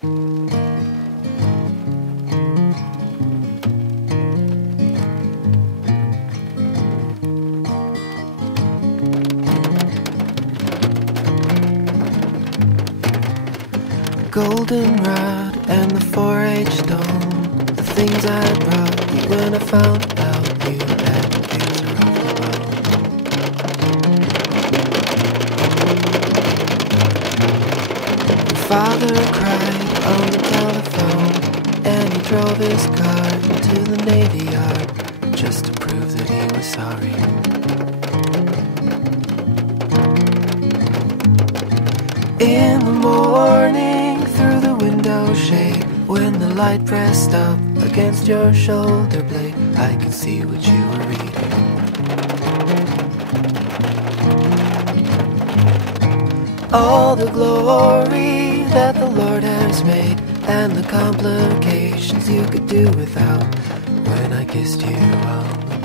Goldenrod and the 4-H stone, the things I brought you when I found out you had cancer of the bone. Your father cried on the telephone, and he drove his car to the Navy Yard just to prove that he was sorry. In the morning, through the window shade, when the light pressed up against your shoulder blade, I could see what you were reading. All the glory that the Lord has made, and the complications you could do without, when I kissed you on the